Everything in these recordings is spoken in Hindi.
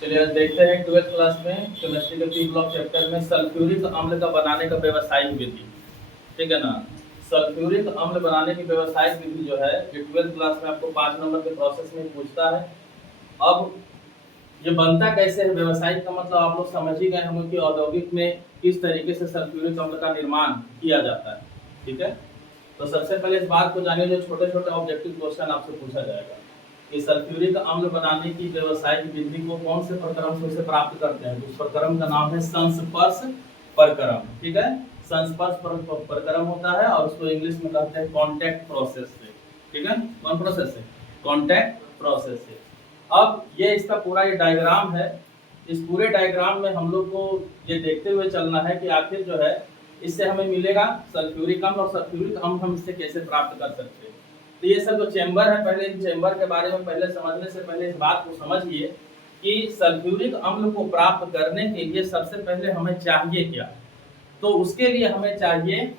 चलिए आज देखते हैं 12th क्लास में केमिस्ट्री के पी ब्लॉक चैप्टर में सल्फ्यूरिक अम्ल का बनाने का व्यावसायिक विधि। ठीक है ना। सल्फ्यूरिक अम्ल बनाने की व्यावसायिक विधि जो है ये 12th क्लास में आपको 5 नंबर के प्रोसेस में पूछता है। अब ये बनता कैसे है, व्यावसायिक का मतलब आप लोग समझ ही गए होंगे कि औद्योगिक में किस तरीके से सल्फ्यूरिक अम्ल का निर्माण किया जाता है। ठीक है, तो सबसे पहले इस बात को जानिए, जो छोटे छोटे ऑब्जेक्टिव क्वेश्चन आपसे पूछा जाएगा कि सल्फ्यूरिक अम्ल बनाने की व्यावसायिक विधि को कौन से प्रक्रम से उसे प्राप्त करते हैं। उस प्रक्रम का नाम है संस्पर्श प्रक्रम। ठीक है, संस्पर्श प्रक्रम होता है और उसको इंग्लिश में कहते हैं कॉन्टैक्ट प्रोसेस से। ठीक है, कौन प्रोसेस से? कॉन्टैक्ट प्रोसेस से। अब ये इसका पूरा ये डायग्राम है। इस पूरे डायग्राम में हम लोग को ये देखते हुए चलना है कि आखिर जो है इससे हमें मिलेगा सल्फ्यूरिक अम्ल, और सल्फ्यूरिक अम्ल हम इससे कैसे प्राप्त कर सकते हैं। तो ये सब जो चेंबर है, पहले इन चेंबर के बारे में पहले समझने से पहले इस बात को समझिए कि सल्फ्यूरिक अम्ल को प्राप्त करने के लिए सबसे पहले हमें चाहिए क्या। तो उसके लिए हमें चाहिए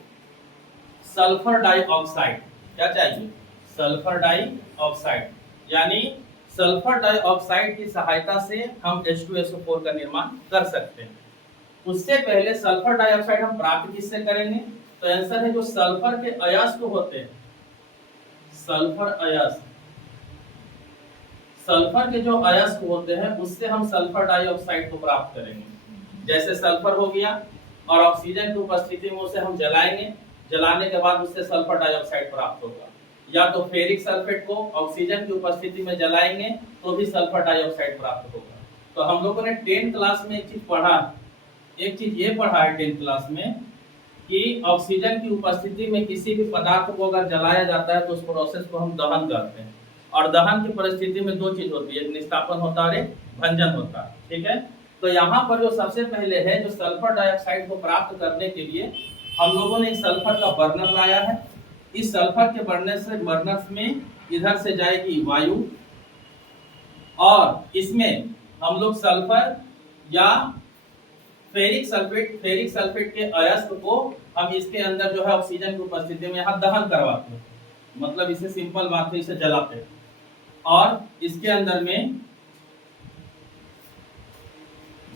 सल्फर डाइऑक्साइड। क्या चाहिए? Sulphur dioxide. यानी सल्फर डाइऑक्साइड की सहायता से हम H2SO4 का निर्माण कर सकते हैं। उससे पहले सल्फर डाइऑक्साइड हम प्राप्त किससे करेंगे? तो आंसर है जो सल्फर के अयस्क होते हैं, सल्फर अयस्क, सल्फर के जो अयस्क होते हैं उससे हम सल्फर डाइऑक्साइड को प्राप्त करेंगे। जैसे सल्फर हो गया और ऑक्सीजन की उपस्थिति में उसे हम जलाएंगे, जलाने के बाद उससे सल्फर डाइऑक्साइड प्राप्त होगा। या तो फेरिक सल्फेट को ऑक्सीजन की उपस्थिति में जलाएंगे तो भी सल्फर डाइऑक्साइड प्राप्त होगा। तो हम लोगों ने 10th क्लास में एक चीज पढ़ा, एक चीज ये पढ़ा है 10th क्लास में कि ऑक्सीजन की उपस्थिति में किसी भी पदार्थ को अगर जलाया जाता है तो उस प्रोसेस को हम दहन करते हैं। और दहन की परिस्थिति में दो चीज होती है, एक निष्कापन होता है और एक भंजन होता है। ठीक है, तो यहाँ पर जो सबसे पहले है, जो सल्फर डाइऑक्साइड को प्राप्त करने के लिए हम लोगों ने एक सल्फर का बर्नर लाया है। इस सल्फर के बर्नर्स में इधर से जाएगी वायु और इसमें हम लोग सल्फर या फेरिक सल्फेट के अयस्क को हम इसके अंदर जो है ऑक्सीजन की उपस्थिति में यहाँ दहन करवाते हैं। मतलब इसे सिंपल बात है, इसे जलाते हैं और इसके अंदर में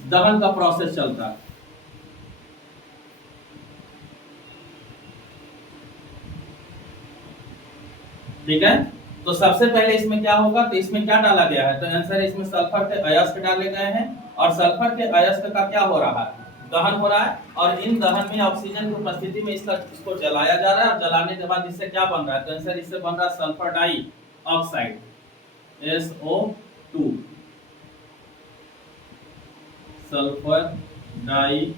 दहन का प्रोसेस चलता है। ठीक है, तो सबसे पहले इसमें क्या होगा, तो इसमें क्या डाला गया है, तो आंसर इसमें सल्फर के अयस्क डाले गए हैं और सल्फर के अयस्क का क्या हो रहा है, दहन हो रहा है। और इन दहन में ऑक्सीजन की उपस्थिति में इसको जलाया जा रहा है और जलाने के बाद इससे क्या बन रहा है, तो आंसर इससे बन रहा है sulphur dioxide, SO2, sulphur dioxide.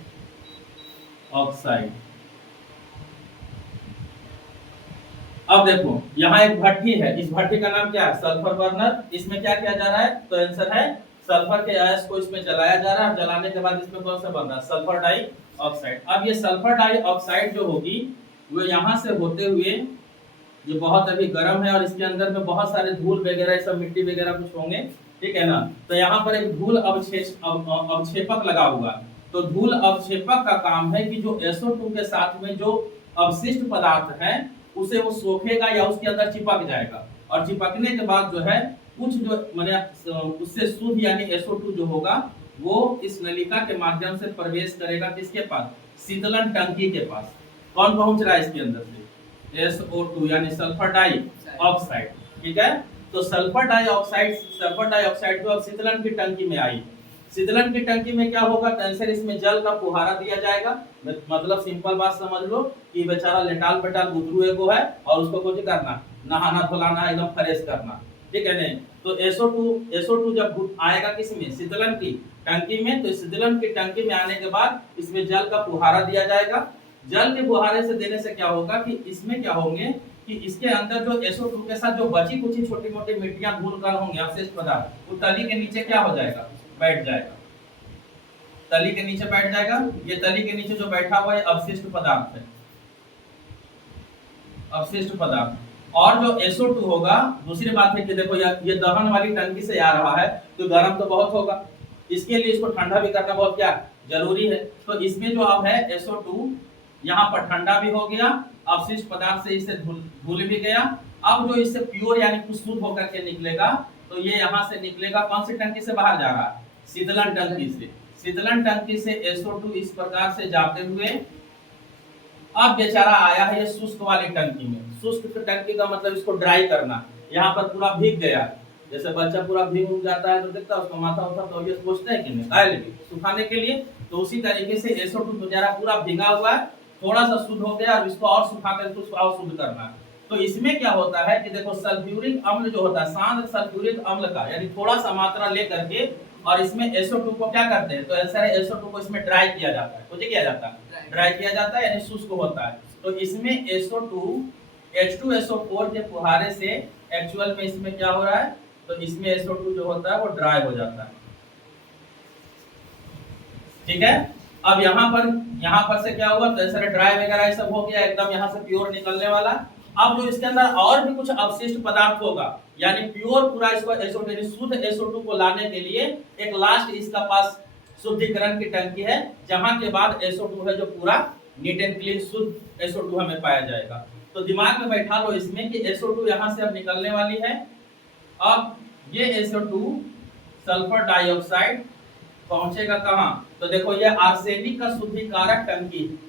अब देखो यहाँ एक भट्टी है, इस भट्टी का नाम क्या है, सल्फर बर्नर। इसमें क्या किया जा रहा है, तो आंसर है सल्फर के अयस्क को इसमें जलाया जा रहा है। जलाने के बाद इसमें कौन सा बन रहा है, सल्फर डाइऑक्साइड। अब ये सल्फर डाइऑक्साइड जो होगी वो यहाँ से होते हुए, ये बहुत अभी गर्म है और इसके अंदर में बहुत सारे धूल वगैरह, सब मिट्टी वगैरह कुछ होंगे। ठीक है ना, तो यहाँ पर एक धूल अवक्षेपक लगा हुआ। तो धूल अवक्षेपक का काम है कि जो SO2 के साथ में जो अवशिष्ट पदार्थ है उसे वो सोखेगा या उसके अंदर चिपक जाएगा। और चिपकने के बाद जो है कुछ जो माने उससे शुद्ध यानी SO2 जो होगा वो इस नलिका के माध्यम से प्रवेश करेगा किसके पास, शीतलन टंकी के पास। कौन पहुंच रहा है इसके अंदर से, SO2 यानी सल्फर डाइऑक्साइड। ठीक है, तो सल्फर डाइऑक्साइड जो अब शीतलन की टंकी में आई, शीतलन की टंकी में क्या होगा, आंसर इसमें जल का फुहारा दिया जाएगा। मतलब सिंपल बात समझ लो कि बेचारा लेटाल पेटाल बुतरू एगो है और उसको कुछ करना, नहाना धुलाना, एकदम फ्रेश करना। ठीक है नहीं, तो SO2 जब आएगा किसमें, शीतलन की टंकी में, तो शीतलन की टंकी में आने के बाद इसमें जल का फुहारा दिया जाएगा। जल के फुहारे से देने से क्या होगा कि इसमें क्या होंगे कि इसके अंदर जो SO2 के साथ जो बची कुछ छोटी मोटी मिट्टियां, धूल कण होंगे, अवशेष पदार्थ, वो तली के नीचे क्या हो जाएगा, बैठ जाएगा। तली के नीचे बैठ जाएगा। ये तली के नीचे जो बैठा हुआ है अवशिष्ट पदार्थ है, अवशिष्ट पदार्थ। और जो SO2 होगा, दूसरी बात है कि देखो ये दहन वाली टंकी से आ रहा है तो गर्म तो बहुत होगा, इसके लिए इसको ठंडा भी करना बहुत क्या जरूरी है। तो इसमें जो अब है SO2 यहाँ पर ठंडा भी हो गया, अवशिष्ट पदार्थ से इससे धुल भी गया। अब जो इससे प्योर यानी कुछ शुद्ध होकर के निकलेगा, तो ये यहाँ से निकलेगा, कौन सी टंकी से बाहर जा रहा है, शीतलन टंकी से, शीतलन टंकी से SO2 इस प्रकार से जाते हुए अब बेचारा आया है ये शुष्क वाली टंकी में। शुष्क टंकी का मतलब इसको ड्राई करना। यहाँ पर पूरा भीग गया, जैसे बच्चा पूरा भीग उग जाता है तो देखता है उसको माथा उठा तो ये सोचते हैं कि नहीं काहे सुखाने के लिए, तो उसी तरीके से SO2 बेचारा पूरा भीगा हुआ है, थोड़ा सा शुद्ध हो गया और इसको और सुखा कर उसको और शुद्ध करना है। तो इसमें क्या होता है कि देखो सल्फ्यूरिक अम्ल जो होता है, सांद्र सल्फ्यूरिक अम्ल का यानी थोड़ा सा मात्रा लेकर के और इसमें SO2 को क्या करते हैं, तो ऐसा है SO2 को इसमें ड्राई किया जाता है। किया जाता है ड्राई किया जाता है यानी शुष्क होता है। तो इसमें SO2 H2SO4 के फुहारे से एक्चुअल में इसमें क्या हो रहा है, तो इसमें SO2 जो होता है वो ड्राई हो जाता है। ठीक है, अब यहाँ पर से क्या हुआ, तो ऐसा ड्राई वगैरह सब हो गया, एकदम यहाँ से प्योर निकलने वाला। अब जो इसके अंदर और भी कुछ अवशिष्ट पदार्थ होगा, यानी प्योर पूरा इसको SO2 शुद्ध SO2 को लाने के लिए एक लास्ट इसका पास शुद्धिकरण की टंकी है, जहां के बाद SO2 है जो पूरा नीट एंड क्लीन शुद्ध SO2 हमें पाया जाएगा। तो दिमाग में बैठा लो इसमें कि SO2 यहाँ से अब निकलने वाली है। अब ये SO2 सल्फर डाइऑक्साइड पहुंचेगा कहां, तो देखो ये आर्सेनिक का शुद्धिकारक टंकी,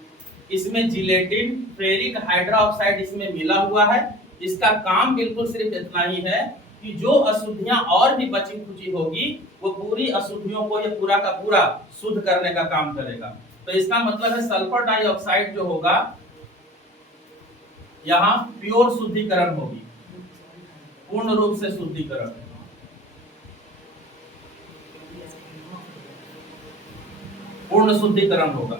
इसमें जिलेटिन फेरिक हाइड्रोक्साइड इसमें मिला हुआ है। इसका काम बिल्कुल सिर्फ इतना ही है कि जो अशुद्धियां और भी बची खुची होगी वो पूरी अशुद्धियों को ये पूरा का पूरा शुद्ध करने का काम करेगा। तो इसका मतलब है सल्फर डाइऑक्साइड जो होगा यहाँ प्योर शुद्धिकरण होगी, पूर्ण रूप से शुद्धिकरण, पूर्ण शुद्धिकरण होगा।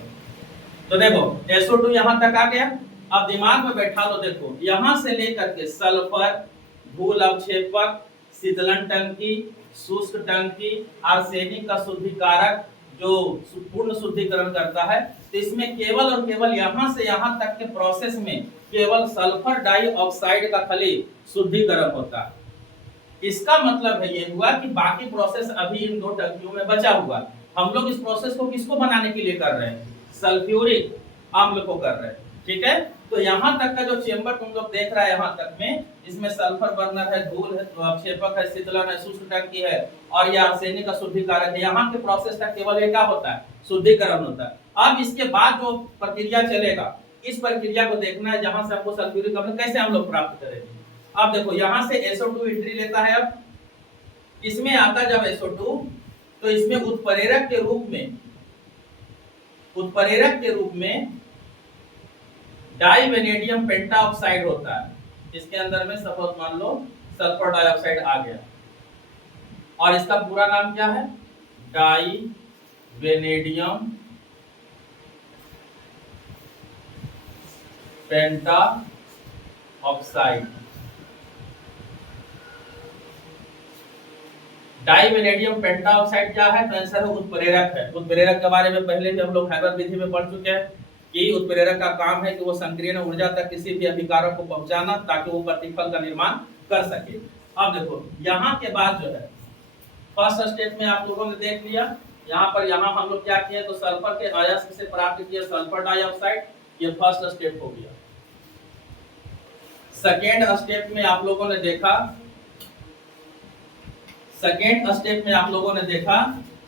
तो देखो SO2 यहां तक आ गया। अब दिमाग में बैठा लो, देखो यहां से लेकर के सल्फर, धूल अवक्षेपक, शीतलन टंकी, शुष्क टंकी, आर्सेनिक का शुद्धिकारक जो पूर्ण शुद्धिकरण करता है, तो इसमें केवल और केवल यहां से यहां तक के प्रोसेस में केवल सल्फर डाइऑक्साइड का खाली शुद्धिकरण होता है। इसका मतलब है ये हुआ कि बाकी प्रोसेस अभी इन दो टंकियों में बचा हुआ। हम लोग इस प्रोसेस को किसको बनाने के लिए कर रहे हैं, सल्फ्यूरिक अम्ल को कर रहे हैं। ठीक है, तो यहाँ तक का जो चेंबर तुम लोग देख रहा है यहाँ तक में, इसमें सल्फर बर्नर है, धूल है, अवक्षेपक है, शीतलन है, शुष्क टंकी है और ये आर्सेनिक का शुद्धिकारक है। यहाँ के प्रोसेस का केवल एक क्या होता है, शुद्धिकरण होता है। अब इसके बाद जो प्रक्रिया चलेगा, इस प्रक्रिया को देखना है, जहां से हमको सल्फ्यूरिक अम्ल कैसे हम लोग प्राप्त करेंगे। अब देखो यहाँ से SO2 एंट्री लेता है, अब इसमें आता जब SO2 तो इसमें उत्प्रेरक के रूप में डाइवेनेडियम पेंटाऑक्साइड होता है। इसके अंदर में सपोज मान लो सल्फर डाइऑक्साइड आ गया और इसका पूरा नाम क्या है, डाइवेनेडियम पेंटाऑक्साइड। डाइवेनेडियम पेंटाऑक्साइड क्या है, तो आंसर है उत्प्रेरक है। उत्प्रेरक के बारे में पहले भी हम लोग हैबर विधि में पढ़ चुके हैं कि उत्प्रेरक का काम है कि वो संक्रियण ऊर्जा तक किसी भी अभिकारक को पहुंचाना ताकि वो प्रतिफल का निर्माण कर सके। अब देखो यहाँ के बाद जो है फर्स्ट स्टेप में आप लोगों ने देख लिया, यहाँ हम लोग क्या किए, तो सल्फर के अयस्क से प्राप्त किया सल्फर डाइऑक्साइड, ये फर्स्ट स्टेप हो गया। सेकेंड स्टेप में आप लोगों ने देखा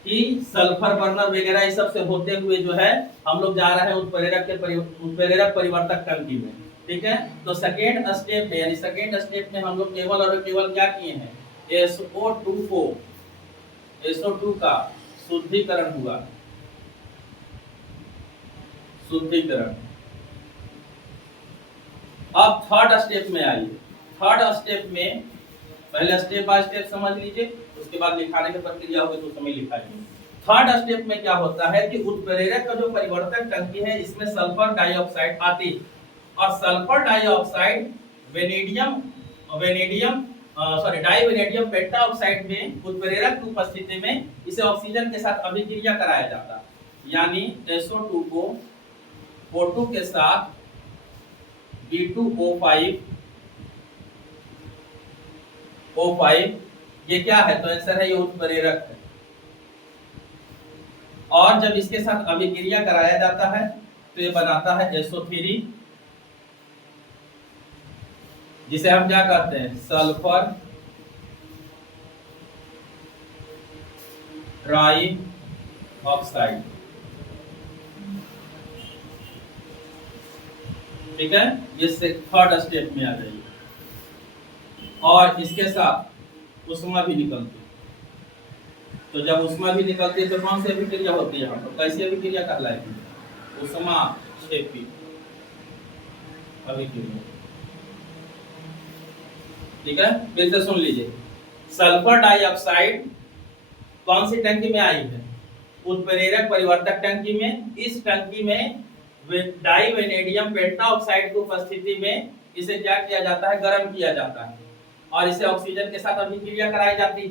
कि सल्फर बर्नर वगैरह इस सब से होते हुए जो है हम लोग जा रहे हैं उत्प्रेरक परिवर्तक टंकी में। ठीक है, तो सेकेंड स्टेप में यानी सेकेंड स्टेप में हम लोग केवल और केवल क्या किए हैं, SO2 का शुद्धिकरण हुआ, शुद्धिकरण। अब थर्ड स्टेप में आइए। थर्ड स्टेप में पहले स्टेप बाय स्टेप समझ लीजिए, उसके बाद लिखाने की प्रक्रिया होगी तो समय लिखा जाएगा। थर्ड स्टेप में क्या होता है कि उत्प्रेरक का जो परिवर्तक टंकी है इसमें सल्फर डाइऑक्साइड आती है और सल्फर डाइऑक्साइड डाइवेनेडियम पेंटाऑक्साइड में उत्प्रेरक की उपस्थिति में इसे ऑक्सीजन के साथ अभिक्रिया कराया जाता है, यानी SO2 को O2 के साथ B2O5 ये क्या है, तो आंसर है ये उत्प्रेरक है। और जब इसके साथ अभिक्रिया कराया जाता है तो ये बनाता है SO3, जिसे हम क्या कहते हैं, सल्फर ट्राई ऑक्साइड। ठीक है, ये थर्ड स्टेप में आ जाइए। और इसके साथ उष्मा भी निकलती है। तो जब उष्मा भी निकलती है तो कौन सी अभिक्रिया होती है यहाँ पर, कैसी अभिक्रिया कहलाएगी? उष्मा क्षेपी अभिक्रिया। ठीक है, फिर से सुन लीजिए। सल्फर डाइऑक्साइड कौन सी टंकी में आई है? उत्प्रेरक परिवर्तक टंकी में। इस टंकी में डाई वेनेडियम पेंटाऑक्साइड की उपस्थिति में इसे क्या किया जाता है? गर्म किया जाता है और इसे ऑक्सीजन के साथ अभिक्रिया कराई जाती है।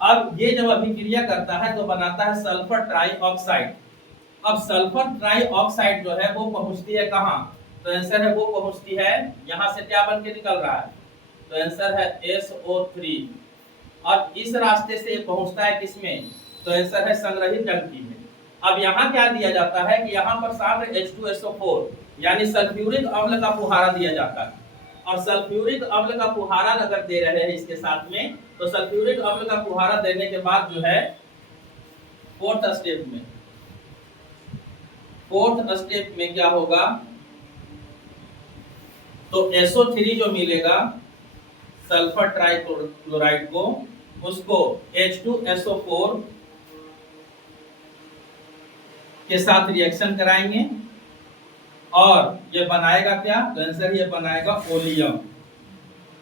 अब ये जब अभिक्रिया करता है तो बनाता है सल्फर ट्राइऑक्साइड। अब सल्फर ट्राइऑक्साइड जो है वो पहुंचती है कहाँ? तो आंसर है वो पहुंचती है यहाँ से क्या बन के निकल रहा है? तो आंसर है SO3। और इस रास्ते से पहुंचता है किसमें? तो आंसर है संग्रहित टंकी में। अब यहाँ क्या दिया जाता है कि यहाँ पर साथ H2SO4 यानी सल्फ्यूरिक अम्ल का फुहारा दिया जाता है। और सल्फ्यूरिक अम्ल का फुहारा अगर दे रहे हैं इसके साथ में, तो सल्फ्यूरिक अम्ल का फुहारा देने के बाद जो है फोर्थ स्टेप में क्या होगा? तो SO3 जो मिलेगा सल्फर ट्राइक्लोराइड को, उसको H2SO4 के साथ रिएक्शन कराएंगे और ये बनाएगा क्या? तो आंसर ये बनाएगा ओलियम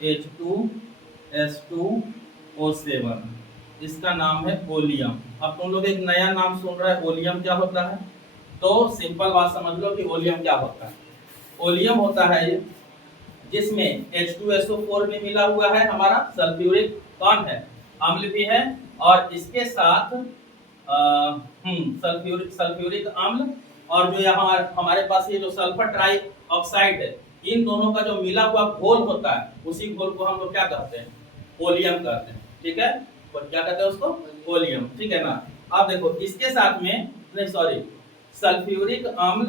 H2S2O7। इसका नाम है ओलियम। अब तुम लोग एक नया नाम सुन रहे हैं, ओलियम क्या होता है? तो सिंपल बात समझ लो कि ओलियम क्या होता है। ओलियम होता है जिसमें H2SO4 में मिला हुआ है हमारा सल्फ्यूरिक कौन है? अम्ल भी है, और इसके साथ सल्फ्यूरिक अम्ल, और जो यहाँ हमारे पास ये जो सल्फर ट्राई ऑक्साइड है, इन दोनों का जो मिला हुआ घोल होता है, उसी घोल को हम लोग क्या कहते हैं? ओलियम कहते हैं। ठीक है, और क्या कहते हैं उसको? ओलियम। ठीक है ना। अब देखो इसके साथ में सल्फ्यूरिक अम्ल,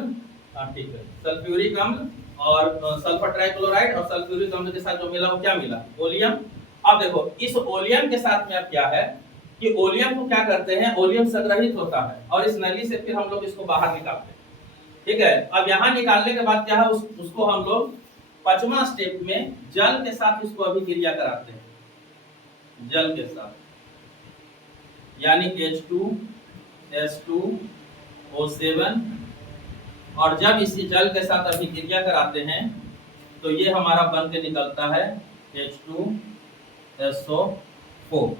ठीक है, सल्फ्यूरिक अम्ल और सल्फर ट्राइक्लोराइड और सल्फ्यूरिक अम्ल के साथ जो मिला वो क्या मिला? ओलियम। अब देखो इस ओलियम के साथ में अब क्या है कि ओलियम को क्या करते हैं? ओलियम संग्रहित होता है और इस नली से फिर हम लोग इसको बाहर निकालते हैं। ठीक है, अब यहाँ निकालने के बाद क्या है? उसको हम लोग पांचवा स्टेप में जल के साथ इसको अभिक्रिया कराते हैं, जल के साथ, यानी H2S2O7। और जब इसी जल के साथ अभिक्रिया कराते हैं तो ये हमारा बन के निकलता है H2SO4।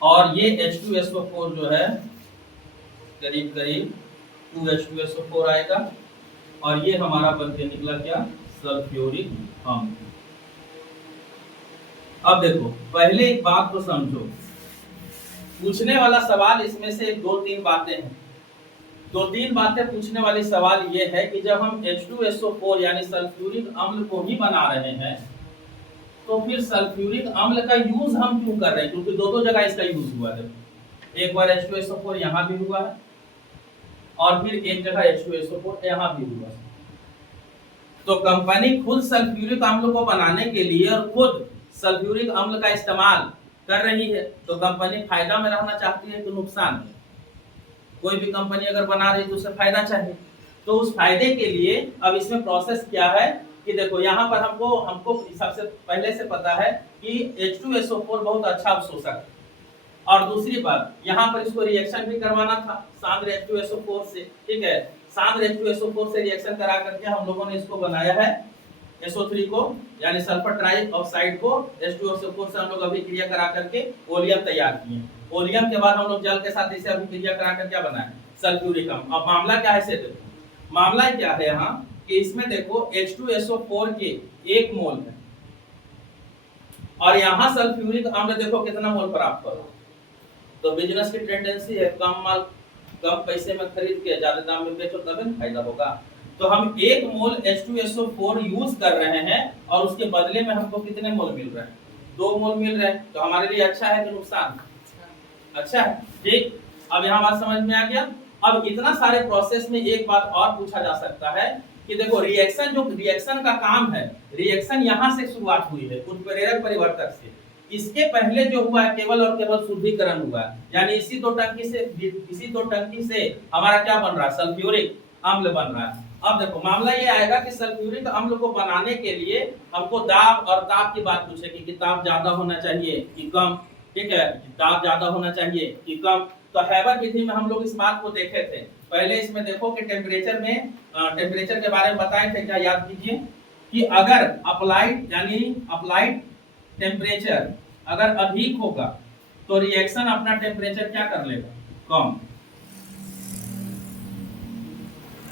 और ये H2SO4 जो है करीब करीब 2H2SO4 आएगा, और ये हमारा बन के निकला क्या? सल्फ्यूरिक अम्ल। अब देखो पहले एक बात को समझो, पूछने वाला सवाल इसमें से 2-3 बातें हैं। 2-3 बातें पूछने वाली सवाल ये है कि जब हम H2SO4 यानी सल्फ्यूरिक अम्ल को ही बना रहे हैं तो फिर सल्फ्यूरिक अम्ल का यूज हम क्यों कर रहे हैं? क्योंकि दो जगह इसका यूज हुआ है। एक बार H2SO4 यहाँ भी हुआ है और फिर एक जगह H2SO4 यहाँ भी हुआ है। तो कंपनी खुद सल्फ्यूरिक अम्ल को बनाने के लिए और खुद सल्फ्यूरिक अम्ल का इस्तेमाल कर रही है। तो कंपनी फायदा में रहना चाहती है कि नुकसान में? कोई भी कंपनी अगर बना रही है तो उसे फायदा चाहिए। तो उस फायदे के लिए अब इसमें प्रोसेस क्या है कि देखो यहाँ पर हमको सबसे पहले से पता है कि H2SO4 बहुत अच्छा अवशोषक है। और दूसरी बात, यहाँ पर इसको रिएक्शन भी करवाना था सांद्र H2SO4 से। ठीक है, सांद्र H2SO4 से रिएक्शन करा करके हम लोगों ने इसको बनाया है SO3 को, यानी सल्फर ट्राई ऑक्साइड को H2SO4 से हम लोग अभिक्रिया करा करके ओलियम तैयार किए। ओलियम के बाद हम लोग जल के साथ इसे अभिक्रिया करा कर क्या बनाए? सल्फ्यूरिक अम्ल। अब मामला क्या है से देखो, मामला क्या है यहाँ कि इसमें देखो H2SO4 के 1 मोल है और यहाँ सल्फ्यूरिक अम्ल देखो कितना मोल प्राप्त हो रहा है। तो बिजनेस की टेंडेंसी है कम माल कम पैसे में खरीद के ज्यादा दाम में बेचो, तभी फायदा होगा। तो हम 1 मोल H2SO4 यूज कर रहे हैं और उसके बदले में हमको कितने मोल मिल रहे हैं? 2 मोल मिल रहे हैं। तो हमारे लिए अच्छा है कि नुकसान? अच्छा है। ठीक, अब यहाँ बात समझ में आ गया। अब इतना सारे प्रोसेस में एक बात और पूछा जा सकता है कि देखो रिएक्शन का काम है, रिएक्शन यहाँ से शुरुआत हुई है उत्प्रेरक परिवर्तक से। इसके पहले जो हुआ है केवल और केवल शुद्धिकरण हुआ है, यानी इसी दो टंकी से हमारा क्या बन रहा है, सल्फ्यूरिक अम्ल बन रहा है। अब देखो मामला ये आएगा कि सल्फ्यूरिक अम्ल को बनाने के लिए हमको दाब और ताप की बात पूछेगी कि ताप ज्यादा होना चाहिए कि कम, ठीक है, दाब ज्यादा होना चाहिए कि कम। तो हैबर विधि में हम लोग इस बात को देखे थे। पहले इसमें देखो कि टेम्परेचर के बारे में बताए थे, क्या याद कीजिए कि अगर अप्लाइड टेम्परेचर अगर अधिक होगा तो रिएक्शन अपना टेम्परेचर क्या कर लेगा, कम,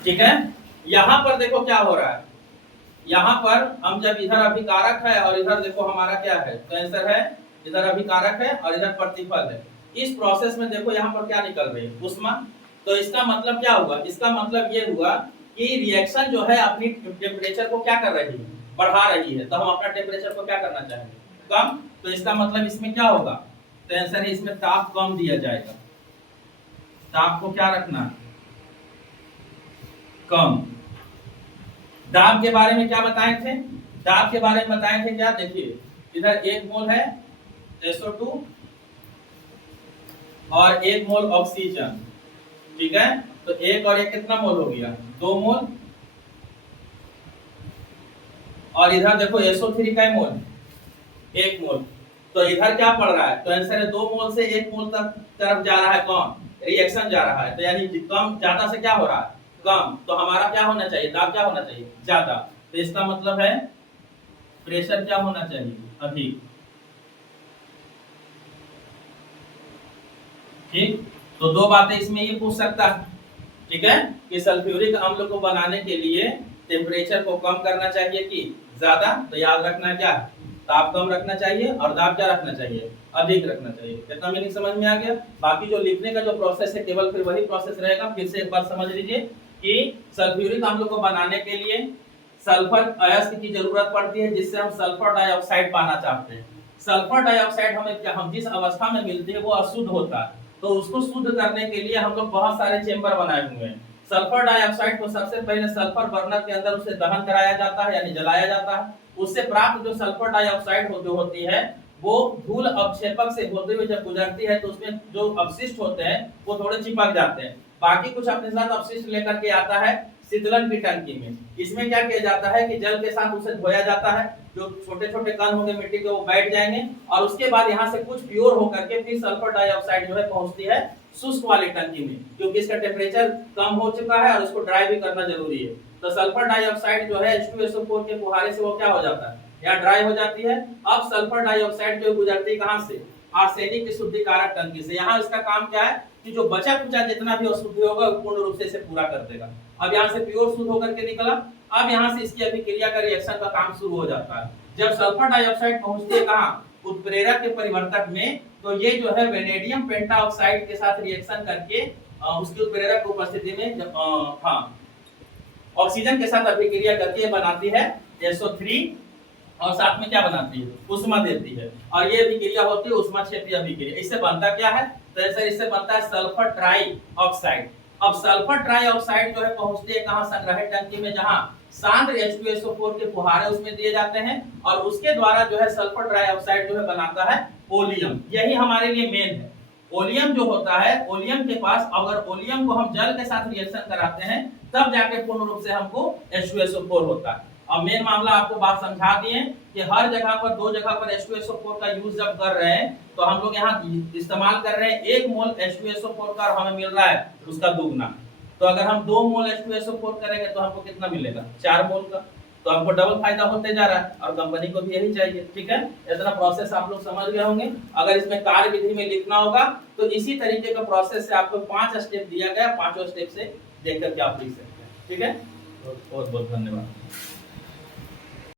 ठीक है। यहां पर देखो क्या हो रहा है, यहां पर हम जब इधर अभिकारक है और इधर देखो हमारा क्या है, तो आंसर है इधर अभिकारक है और इधर प्रतिफल है। इस प्रोसेस में देखो यहां पर क्या निकल रही है, ऊष्मा। तो इसका मतलब क्या हुआ, इसका मतलब ये हुआ कि रिएक्शन जो है अपनी टेम्परेचर को क्या कर रही है, बढ़ा रही है। तो हम अपना टेम्परेचर को क्या करना चाहेंगे, कम। तो इसका मतलब इसमें क्या होगा, तो आंसर है इसमें ताप कम दिया जाएगा। ताप को क्या रखना, कम। दाब के बारे में क्या बताए थे, दाब के बारे में बताए थे क्या, देखिए इधर 1 मोल है SO2 और 1 मोल ऑक्सीजन, ठीक है। तो 1 और 1 कितना मोल हो गया, 2 मोल। और इधर देखो SO3 का मोल 1 मोल। तो इधर क्या पड़ रहा है, तो आंसर है 2 मोल से 1 मोल तक तरफ जा रहा है, कौन, रिएक्शन जा रहा है। तो यानी कम ज्यादा से क्या हो रहा है, कम। तो हमारा क्या होना चाहिए, दाब क्या होना चाहिए, ज्यादा। तो इसका मतलब है प्रेशर क्या होना चाहिए, अधिक, ठीक। तो दो बातें इसमें ये पूछ सकता है, ठीक है, कि सल्फ्यूरिक अम्ल को बनाने के लिए टेम्परेचर को कम करना चाहिए कि ज्यादा। तो याद रखना क्या, ताप कम रखना चाहिए और दाब क्या रखना चाहिए, अधिक रखना चाहिए। कितना मीनिंग समझ में आ गया। बाकी जो लिखने का जो प्रोसेस है केवल फिर वही प्रोसेस रहेगा। फिर से एक बार समझ लीजिए कि सल्फ्यूरिक अम्ल को बनाने के लिए सल्फर अयस्क की जरूरत पड़ती है, जिससे हम सल्फर डाइऑक्साइड पाना चाहते हैं। सल्फर डाइऑक्साइड हम जिस अवस्था में मिलती है वो अशुद्ध होता है। तो उसको शुद्ध करने के लिए हम लोग बहुत सारे चेंबर बनाए हुए हैं। सल्फर डाइऑक्साइड को सबसे पहले सल्फर बर्नर के अंदर उसे दहन कराया जाता है, यानी जलाया जाता है। उससे प्राप्त जो सल्फर डाइऑक्साइड जो होती है वो धूल अवक्षेपक से होते हुए जब गुजरती है तो उसमें जो अपशिष्ट होते हैं वो थोड़े चिपक जाते हैं। बाकी कुछ अपने साथ अपशिष्ट लेकर के आता है शीतलन की टंकी में। इसमें क्या किया जाता है कि जल के साथ उसे धोया जाता है, जो छोटे छोटे कण होंगे मिट्टी के वो बैठ जाएंगे और उसके बाद यहाँ से कुछ प्योर होकर के फिर सल्फर डाइऑक्साइड जो है पहुंचती है शुष्क वाली टंकी में, क्योंकि इसका टेम्परेचर कम हो चुका है और उसको ड्राई भी करना जरूरी है। तो सल्फर डाइऑक्साइड जो है H2SO4 के फुहारे से वो क्या हो जाता है, यहाँ ड्राई हो जाती है। अब सल्फर डाइऑक्साइड जो गुजरती है कहाँ से, आर्सेनिक की शुद्धिकारक टंकी से। यहाँ इसका काम क्या है कि जो बचा कुचा जितना भी अशुद्धि होगा पूर्ण रूप से इसे पूरा कर देगा। अब यहाँ से प्योर शुद्ध होकर के निकला। अब यहाँ से इसकी अभिक्रिया का रिएक्शन का काम शुरू हो जाता है। जब सल्फर डाइऑक्साइड पहुंचती है कहाँ, उत्प्रेरक के परिवर्तक में, तो ये जो है वेनेडियम पेंटाऑक्साइड के साथ रिएक्शन करके उसकी उत्प्रेरक की उपस्थिति में ऑक्सीजन के साथ अभिक्रिया करके बनाती है SO3 और साथ में क्या बनाती है, उष्मा देती है। और ये अभिक्रिया होती है उष्मा क्षेत्रीय अभिक्रिया। इससे बनता क्या है, तो सर इससे बनता है सल्फर ट्राइऑक्साइड। अब सल्फर ट्राइऑक्साइड जो है पहुंचती है कहां, संग्रहित टंकी में, जहां सांद्र H2SO4 के फुहारे उसमें दिए जाते हैं और उसके द्वारा जो है सल्फर ट्राइऑक्साइड जो है बनाता है ओलियम। यही हमारे लिए मेन है। ओलियम जो होता है, ओलियम के पास अगर ओलियम को हम जल के साथ रिएक्शन कराते हैं तब जाके पूर्ण रूप से हमको H2SO4 होता है। अब मेन मामला आपको बात समझा दिए कि हर जगह पर, दो जगह पर H2SO4 का यूज जब कर रहे हैं तो हम लोग यहाँ इस्तेमाल कर रहे हैं 1 मोल H2SO4 का और हमें मिल रहा है उसका दुगना। तो अगर हम 2 मोल H2SO4 करेंगे तो हमको कितना मिलेगा, 4 मोल का। तो हमको डबल फायदा होते जा रहा है और कंपनी को भी यही चाहिए, ठीक है। इतना प्रोसेस आप लोग समझ गए होंगे। अगर इसमें कार्य विधि में लिखना होगा तो इसी तरीके का प्रोसेस से आपको 5 स्टेप दिया गया, 5 स्टेप से देख करके आप लिख सकते हैं, ठीक है। बहुत बहुत धन्यवाद।